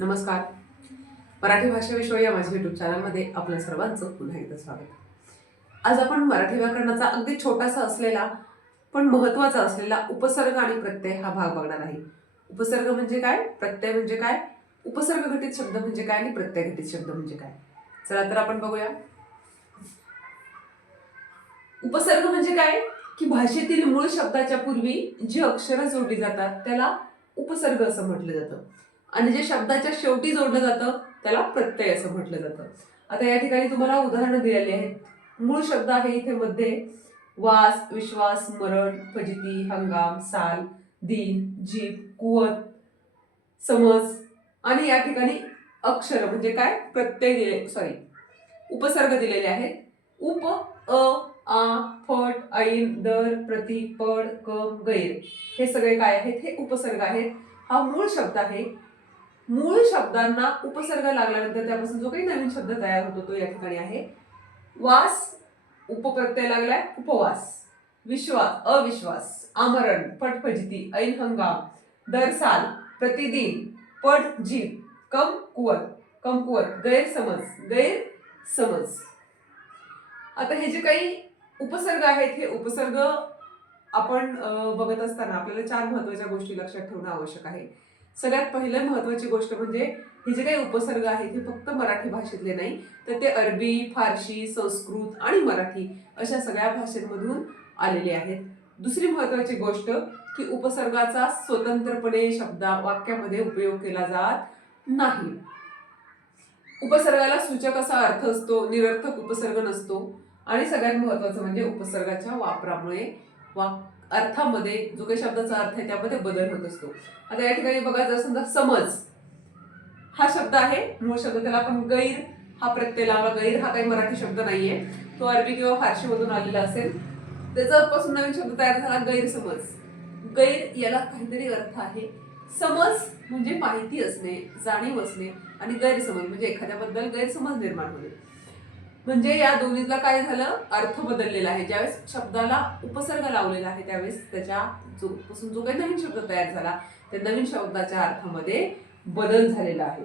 नमस्कार. मराठी भाषाविषयी या माझ्या युट्यूब चॅनलमध्ये आपल्या सर्वांचं पुन्हा एकदा स्वागत. आज आपण मराठी व्याकरणाचा अगदी छोटासा असलेला पण महत्त्वाचा असलेला उपसर्ग आणि प्रत्यय हा भाग बघणार आहे. उपसर्ग म्हणजे काय, प्रत्यय म्हणजे काय, उपसर्ग घटित शब्द म्हणजे काय आणि प्रत्यय घटित शब्द म्हणजे काय. चला तर आपण बघूया. उपसर्ग म्हणजे काय की भाषेतील मूळ शब्दाच्या पूर्वी जी अक्षरं जोडली जातात त्याला उपसर्ग असं म्हटलं जातं आणि जे शब्दाच्या शेवटी जोडलं जातं त्याला प्रत्यय असं म्हटलं जातं. आता या ठिकाणी तुम्हाला उदाहरणं दिलेली आहेत. मूळ शब्द आहे इथे मध्ये वास, विश्वास, मरण, फजिती, हंगाम, साल, दिन, जीभ, कुवत, समज आणि या ठिकाणी अक्षर म्हणजे काय, प्रत्यय दिले उपसर्ग दिलेले आहेत. उप, अ, आ, फट, ऐन, दर, प्रति, पड, कम, गैर हे सगळे काय आहेत, हे उपसर्ग आहेत. हा मूळ शब्द आहे. मूळ शब्दांना उपसर्ग लागल्यानंतर त्यापासून जो काही नवीन शब्द तयार होतो तो या ठिकाणी आहे. वास, उपप्रत्यय लागलाय उपवास. विश्वास, अविश्वास. आमरण, फटफजिती, ऐन हंगाम, दर साल, प्रतिदिन, पड जीभ, कमकुवत, गैरसमज. आता हे जे काही उपसर्ग आहेत हे उपसर्ग आपण बघत असताना आपल्याला 4 महत्त्वाच्या गोष्टी लक्षात ठेवणं आवश्यक आहे. सगळ्यात पहिलं महत्त्वाची गोष्ट म्हणजे हे जे काही उपसर्ग आहेत हे फक्त मराठी भाषेतले नाही तर ते अरबी, फारसी, संस्कृत आणि मराठी अशा सगळ्या भाषेंमधून आलेले आहेत. दुसरी महत्त्वाची गोष्ट की उपसर्गाचा स्वतंत्रपणे वाक्यामध्ये उपयोग केला जात नाही. उपसर्गाला सूचक असा अर्थ असतो, निरर्थक उपसर्ग नसतो आणि सगळ्यात महत्त्वाचं म्हणजे उपसर्गाच्या वापरामुळे अर्थामध्ये जो काही शब्दाचा अर्थ आहे त्यामध्ये बदल होत असतो. आता या ठिकाणी बघा, जर समजा समज हा शब्द आहे, मूळ शब्द, त्याला आपण गैर हा प्रत्यय लावला. गैर हा काही मराठी शब्द नाहीये, तो अरबी किंवा फारसी मधून आलेला असेल. त्याच्यापासून नवीन शब्द तयार झाला गैरसमज. गैर याला काहीतरी अर्थ आहे. समज म्हणजे माहिती असणे, जाणीव असणे आणि गैरसमज म्हणजे एखाद्याबद्दल गैरसमज निर्माण होणे. म्हणजे या दोन्हीला काय झालं, अर्थ बदललेला आहे. ज्यावेळेस शब्दाला उपसर्ग लावलेला आहे त्यावेळेस त्याच्यापासून जो काही नवीन शब्द तयार झाला त्या नवीन शब्दाच्या अर्थामध्ये बदल झालेला आहे.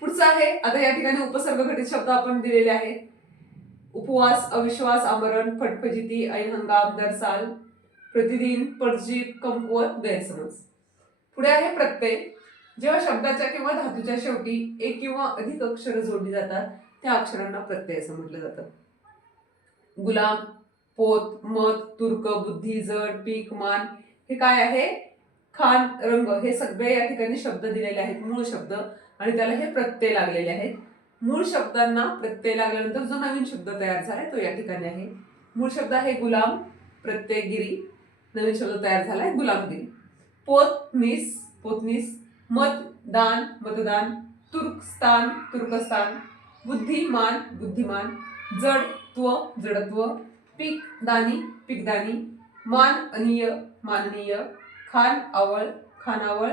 पुढचा आहे, आता या ठिकाणी उपसर्ग घटित शब्द आपण दिलेले आहेत. उपवास, अविश्वास, आमरण, फटफजिती, ऐन हंगाम, दर साल, प्रतिदिन, पडजीभ, कमकुवत, गैरसमज. पुढे आहे प्रत्यय. जेव्हा शब्दाच्या किंवा धातूच्या शेवटी एक किंवा अधिक अक्षर जोडली जातात त्या अक्षरांना प्रत्यय असं म्हटलं जातं. गुलाम, पोत, मत, तुर्क, बुद्धी, जड, पीक, मान हे काय आहे, खान, रंग हे सगळे या ठिकाणी शब्द दिलेले आहेत, मूळ शब्द, आणि त्याला हे प्रत्यय लागलेले आहेत. मूळ शब्दांना प्रत्यय लागल्यानंतर जो नवीन शब्द तयार झालाय तो या ठिकाणी आहे. मूळ शब्द आहे गुलाम, प्रत्यय गिरी, नवीन शब्द तयार झालाय गुलामगिरी. पोतनीस, मत, दान, मतदान, तुर्कस्तान, तुर्कस्तान, बुद्धिमान, बुद्धिमान, जडत्व, जडत्व, पीक, दानी, पिकदानी, मान, अनीय, माननीय, खान, आवळ, खानावळ,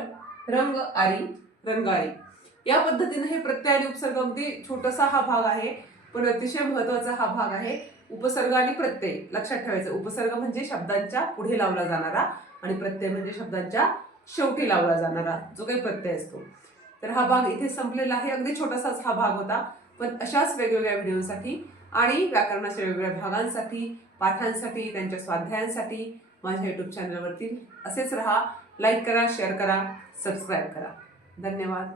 रंग, आरी, रंगारी. या पद्धतीने हे प्रत्यय आणि उपसर्ग, अगदी छोटासा हा भाग आहे पण अतिशय महत्वाचा हा भाग आहे. उपसर्ग आणि प्रत्यय लक्षात ठेवायचं. उपसर्ग म्हणजे शब्दांच्या पुढे लावला जाणारा आणि प्रत्यय म्हणजे शब्दांच्या शेवटी लावला जाणारा जो काही प्रत्यय असतो. तर हा भाग इथे संपलेला आहे. अगदी छोटासाच हा भाग होता, पण अशाच वेगवेगळ्या व्हिडिओसाठी आणि व्याकरणाच्या वेगवेगळ्या भागांसाठी, पाठांसाठी, त्यांच्या स्वाध्यायांसाठी माझ्या युट्यूब चॅनलवरती असेच राहा. लाईक करा, शेअर करा, सबस्क्राईब करा. धन्यवाद.